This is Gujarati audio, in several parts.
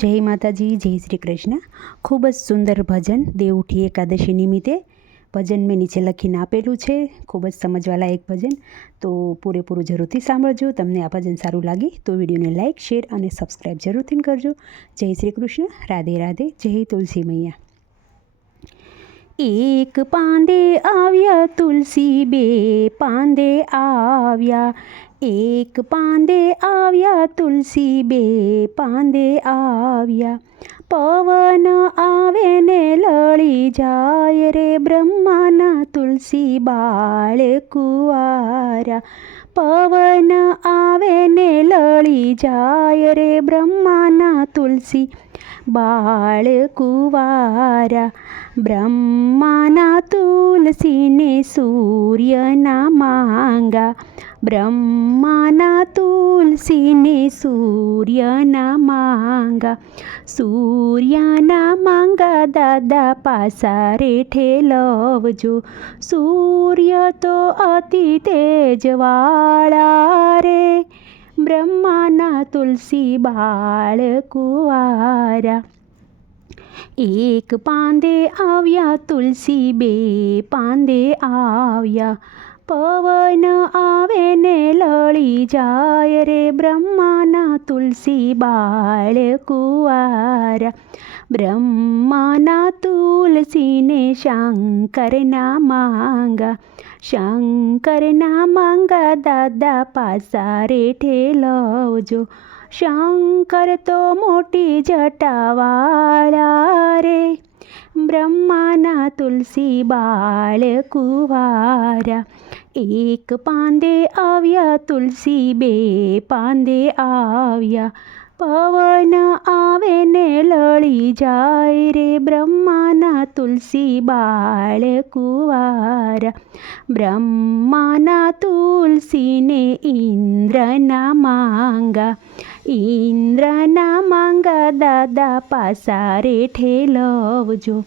જય માતાજી, જય શ્રી કૃષ્ણ. ખૂબ જ સુંદર ભજન દેવઉઠી એકાદશી નિમિત્તે. ભજન મેં નીચે લખીને આપેલું છે. ખૂબ જ સમજવાલાયક ભજન. તો પૂરેપૂરું જરૂરથી સાંભળજો. તમને આ ભજન સારું લાગે તો વિડીયોને લાઇક, શેર અને સબસ્ક્રાઈબ જરૂરથી કરજો. જય શ્રી કૃષ્ણ. રાધે રાધે. જય તુલસી મૈયા. એક પાંદે આવ્યા તુલસી બે પાંદે આવ્યા. એક પાંદે આવ્યા તુલસી બે પાંદે આવ્યા. પવન આવે ને લળી જાય રે બ્રહ્માના તુલસી બાળ કુવારા પવન આવે ને લળી જાય રે બ્રહ્માના તુલસી બાળ કુવારા બ્રહ્માના તુલસીને સૂર્યના માંગા. બ્રહ્માના તુલસીને સૂર્યના માંગા સૂર્યના માંગા દાદા પાસા રેઠે લવજો સૂર્ય તો અતિ તેજવાળા રે બ્રહ્માના તુલસી બાળ કુવારા એક પાંદે આવ્યા તુલસી બે પાંદે આવ્યા પવન આવે ને લળી જાય રે બ્રહ્માના તુલસી બાળ કુવારા. બ્રહ્માના તુલસીને શંકરના માંગા શંકરના માંગા દાદા પાસા રેઠે લવજો શંકર તો મોટી જટાવાળા રે. બ્રહ્માના તુલસી બાળ કુવારા એક પાંદે આવ્યા તુલસી બે પાંદે આવ્યા પવન આવે ને લળી જાય રે બ્રહ્માના તુલસી બાળ કુવારા. બ્રહ્માના તુલસીને ઇન્દ્રના માંગા ઇન્દ્રના માંગા દાદા પાસા ઠેલવજો. લવજો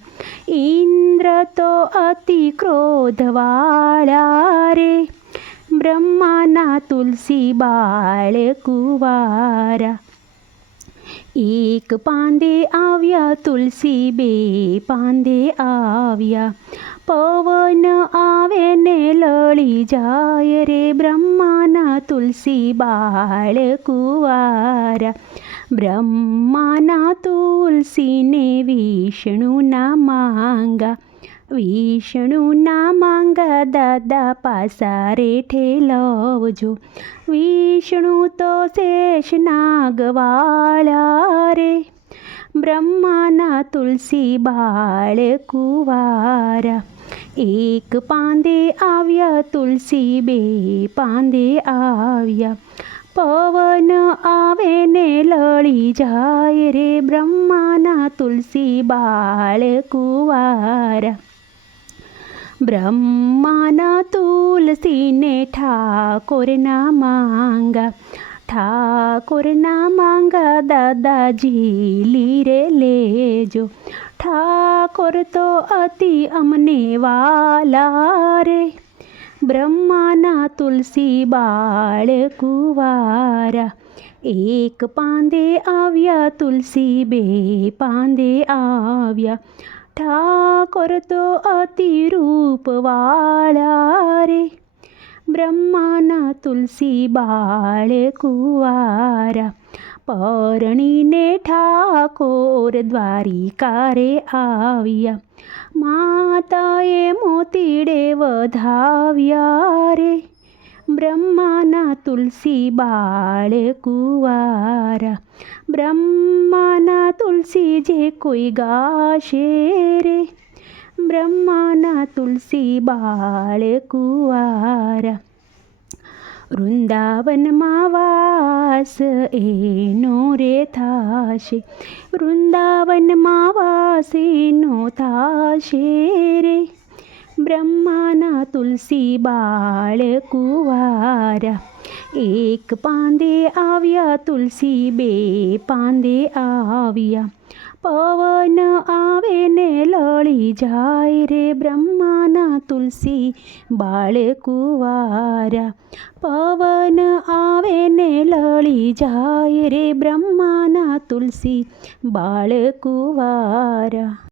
ઇન્દ્ર તો અતિ ક્રોધવાળા રે, બ્રહ્માના તુલસી બાળ કુવારા. એક પાંદે આવ્યા તુલસી બે પાંદે આવ્યા પવન આવે ને લળી જાય રે બ્રહ્માના તુલસી બાળ કુવારા બ્રહ્માના તુલસીને વિષ્ણુના માંગા વિષ્ણુના માંગા દાદા પાસા રેઠે લવજો વિષ્ણુ તો શેષ નાગવાળા રે બ્રહ્માના તુલસી બાળ કુવારા. એક પાંદે આવ્યા, તુલસી બે પાંદે આવ્યા. પવન આવે ને લળી જાય રે, બ્રહ્માના તુલસી બાળ કુવારા. બ્રહ્માના તુલસીને ઠાકોરના માંગા ઠાકોરના માંગા દાદાજી લીરે લેજો ઠાકોર તો અતિ અમને વાલા રે બ્રહ્માના તુલસી બાળ કુવારા એક પાંદે આવ્યા તુલસી બે પાંદે આવ્યા ઠાકોર તો અતિ રૂપવાળા રે બ્રહ્માના તુલસી બાળ કુવારા પરણીને ઠાકોર દ્વારિકા રે આવ્યા માતાએ મોતીડે વધાવ્યા રે બ્રહ્માના તુલસી બાળ કુવારા બ્રહ્માના તુલસી જે કોઈ ગાશે રે બ્રહ્માના તુલસી બાળ કુવારા વૃંદાવનમાં વાસ એનો રે થાશે વૃંદાવનમાં વાસ એનો થાશે રે બ્રહ્માના તુલસી બાળ કુવારા એક પાંદે આવ્યા તુલસી બે પાંદે આવ્યા પવન આવે ને લળી જાય રે બ્રહ્માના તુલસી બાળ કુવારા પવન આવે ને લળી જાય રે બ્રહ્માના તુલસી બાળ કુવારા